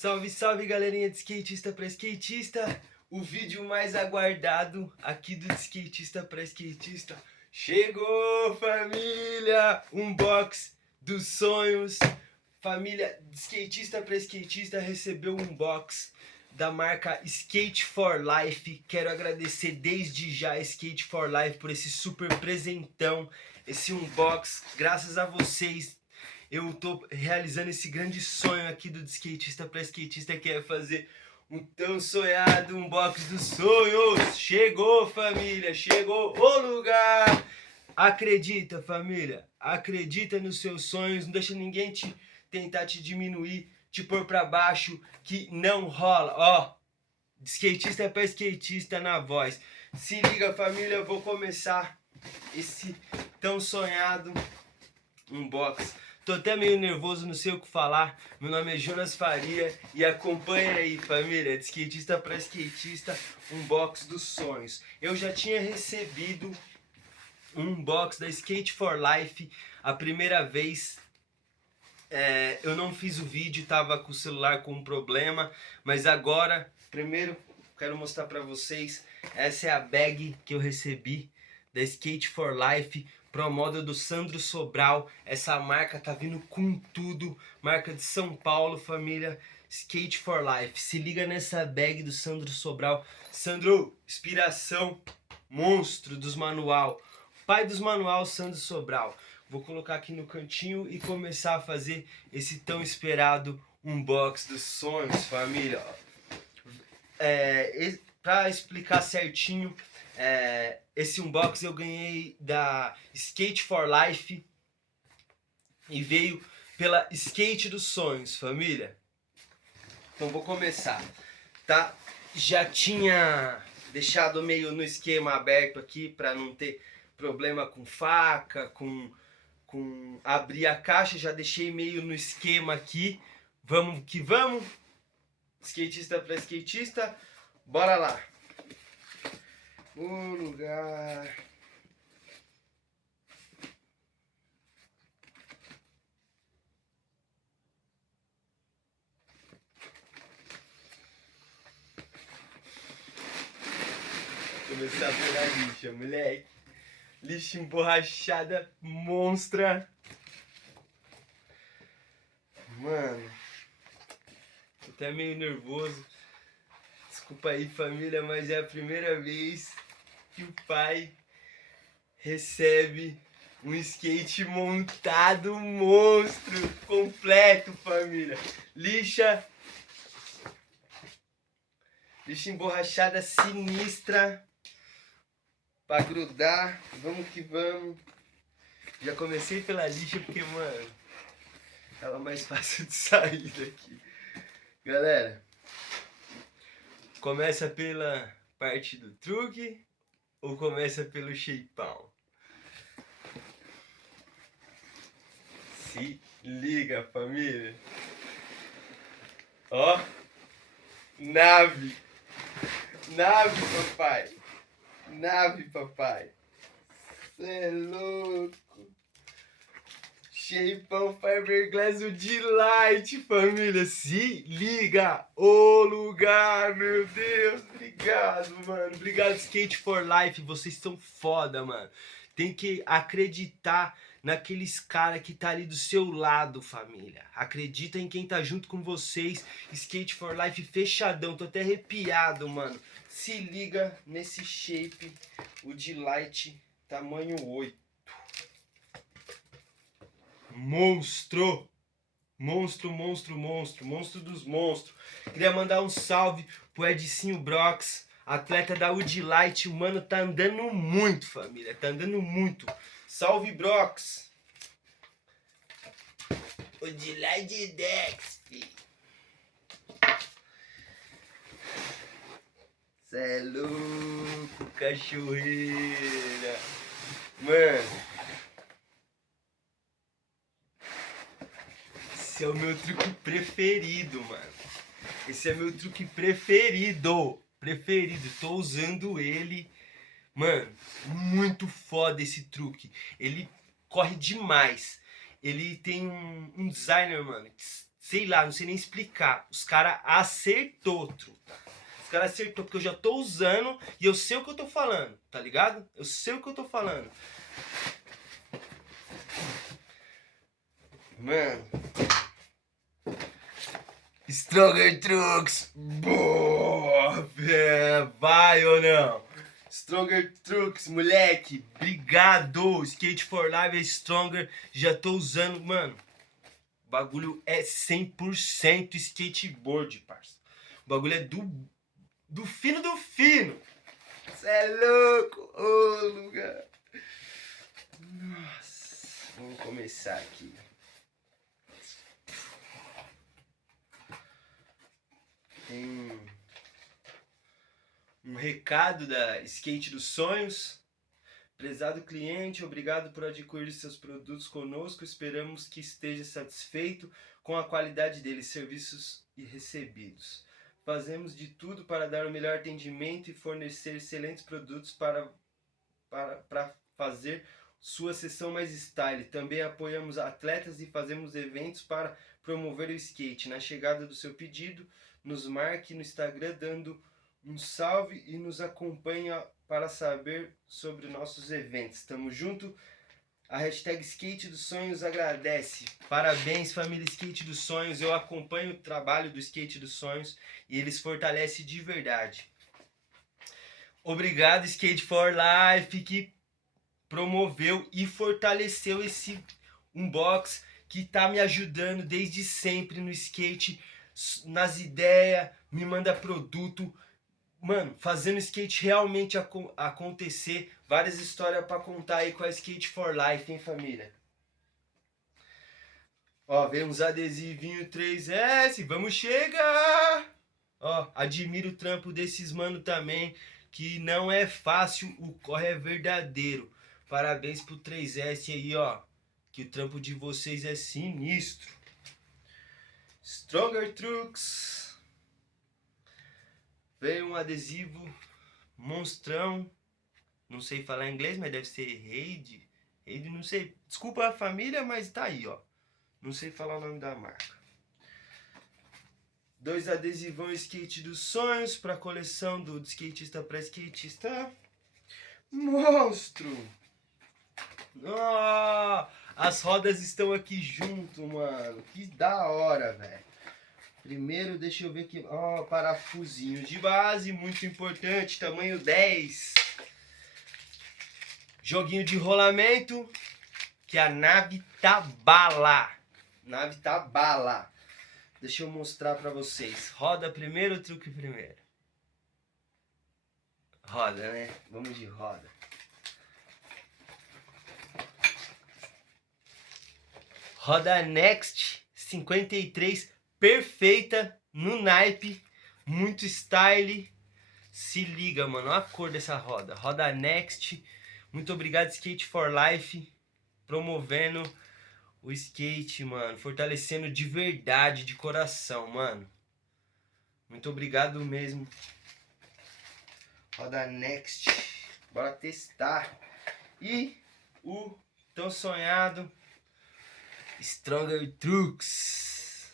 Salve, salve galerinha de skatista pra skatista, o vídeo mais aguardado aqui do skatista pra skatista. Chegou, família, unbox dos sonhos. Família de skatista pra skatista recebeu um unbox da marca Skate for Life. Quero agradecer desde já Skate for Life por esse super presentão, esse unbox. Graças a vocês eu tô realizando esse grande sonho aqui do skatista pra skatista, que é fazer um tão sonhado unbox dos sonhos. Chegou, família, chegou o lugar. Acredita, família, acredita nos seus sonhos, não deixa ninguém tentar te diminuir, te pôr pra baixo, que não rola. Ó, de skatista pra skatista na voz. Se liga, família, eu vou começar esse tão sonhado unbox. Tô até meio nervoso, não sei o que falar. Meu nome é Jonas Faria e acompanha aí, família, de skatista pra skatista, unbox dos sonhos. Eu já tinha recebido um unbox da Skate for Life a primeira vez. Eu não fiz o vídeo, tava com o celular com um problema, mas agora, primeiro, quero mostrar pra vocês. Essa é a bag que eu recebi da Skate for Life, Pro Model do Sandro Sobral. Essa marca tá vindo com tudo, marca de São Paulo, família. Skate for Life, se liga nessa bag do Sandro Sobral. Sandro, inspiração, monstro dos manual, pai dos manual, Sandro Sobral. Vou colocar aqui no cantinho e começar a fazer esse tão esperado unbox dos sonhos, família. Pra explicar certinho, esse unbox eu ganhei da Skate for Life e veio pela Skate dos Sonhos, família. Então vou começar, tá? Já tinha deixado meio no esquema aberto aqui para não ter problema com faca, com abrir a caixa. Já deixei meio no esquema aqui. Vamos que vamos. Skatista para skatista, bora lá. O lugar. Começar pela lixa, moleque. Lixa emborrachada monstra. Mano, tô até meio nervoso. Desculpa aí, família, mas é a primeira vez que o pai recebe um skate montado monstro, completo, família. Lixa emborrachada sinistra pra grudar. Vamos que vamos. Já comecei pela lixa porque, mano, ela é mais fácil de sair daqui. Galera, começa pela parte do truque ou começa pelo shapeão? Se liga, família. Ó, nave. Nave, papai. Nave, papai. Cê é louco. Shapeão Fiberglass, o Delight, família. Se liga o lugar, meu Deus. Obrigado, mano. Obrigado, Skate for Life. Vocês são foda, mano. Tem que acreditar naqueles caras que tá ali do seu lado, família. Acredita em quem tá junto com vocês. Skate for Life fechadão. Tô até arrepiado, mano. Se liga nesse shape, o Delight tamanho 8. Monstro! Monstro, monstro, monstro. Monstro dos monstros. Queria mandar um salve pro Edicinho Brox, atleta da Udilight. O mano tá andando muito, família. Tá andando muito. Salve, Brox! Udilight Dex, filho. Cê é louco, cachorreira. Mano, esse é o meu truque preferido, mano. Esse é meu truque preferido. Tô usando ele. Mano, muito foda esse truque. Ele corre demais. Ele tem um designer, mano, sei lá, não sei nem explicar. Os caras acertou, truta. Os caras acertou, porque eu já tô usando e eu sei o que eu tô falando, tá ligado? Eu sei o que eu tô falando. Mano. Stronger Trucks. Boa, vai ou não? Stronger Trucks, moleque. Obrigado. Skate for Life é Stronger. Já tô usando, mano. O bagulho é 100% skateboard, parça. O bagulho é do fino do fino. Cê é louco, ô lugar. Nossa, vamos começar aqui. Tem um recado da Skate dos Sonhos. Prezado cliente, obrigado por adquirir seus produtos conosco. Esperamos que esteja satisfeito com a qualidade deles, serviços e recebidos. Fazemos de tudo para dar o melhor atendimento e fornecer excelentes produtos para fazer sua sessão mais style. Também apoiamos atletas e fazemos eventos para promover o skate. Na chegada do seu pedido, nos marque no Instagram dando um salve e nos acompanha para saber sobre nossos eventos. Tamo junto. A hashtag Skate dos Sonhos agradece. Parabéns, família Skate dos Sonhos. Eu acompanho o trabalho do Skate dos Sonhos e eles fortalecem de verdade. Obrigado, Skate for Life, que promoveu e fortaleceu esse unbox que tá me ajudando desde sempre no skate, nas ideias, me manda produto. Mano, fazendo skate realmente acontecer. Várias histórias pra contar aí com a Skate for Life, hein, família? Ó, vem uns adesivinhos 3S, vamos chegar! Ó, admiro o trampo desses mano também, que não é fácil, o corre é verdadeiro. Parabéns pro 3S aí, ó, que o trampo de vocês é sinistro. Stronger Trucks. Veio um adesivo monstrão. Não sei falar inglês, mas deve ser Raid. Raid, não sei. Desculpa a família, mas tá aí, ó. Não sei falar o nome da marca. 2 adesivão Skate dos Sonhos para coleção do skatista para skatista. Monstro! Oh, as rodas estão aqui junto, mano. Que da hora, velho. Primeiro, deixa eu ver aqui. Ó, parafusinho de base, muito importante, tamanho 10. Joguinho de rolamento, que a nave tá bala. Nave tá bala. Deixa eu mostrar pra vocês. Roda primeiro, truque primeiro. Roda, né? Vamos de roda. Roda Next 53, perfeita, no naipe, muito style. Se liga, mano, olha a cor dessa roda. Roda Next. Muito obrigado, Skate for Life, promovendo o skate, mano. Fortalecendo de verdade, de coração, mano. Muito obrigado mesmo. Roda Next. Bora testar. E o tão sonhado Stronger Trucks.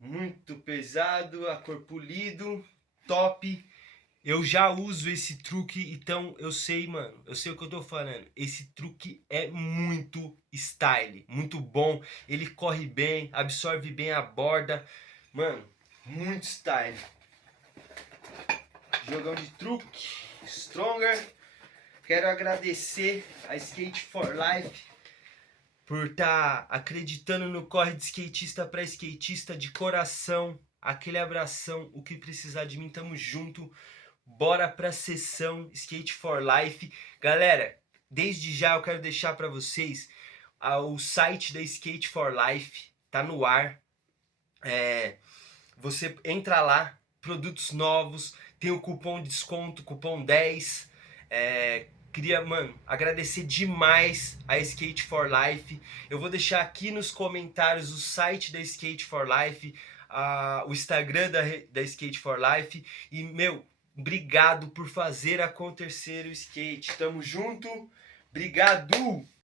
Muito pesado, a cor polido, top. Eu já uso esse truque, então eu sei, mano. Eu sei o que eu tô falando. Esse truque é muito style, muito bom. Ele corre bem, absorve bem a borda. Mano, muito style. Jogão de truque, Stronger. Quero agradecer a Skate for Life por estar acreditando no corre de skatista para skatista de coração. Aquele abração, o que precisar de mim, tamo junto. Bora pra sessão Skate for Life. Galera, desde já eu quero deixar para vocês o site da Skate for Life, tá no ar. Você entra lá, produtos novos, tem o cupom de desconto, cupom 10. Queria, mano, agradecer demais a Skate for Life. Eu vou deixar aqui nos comentários o site da Skate for Life, o Instagram da Skate for Life. E, meu, obrigado por fazer acontecer o skate. Tamo junto. Obrigado!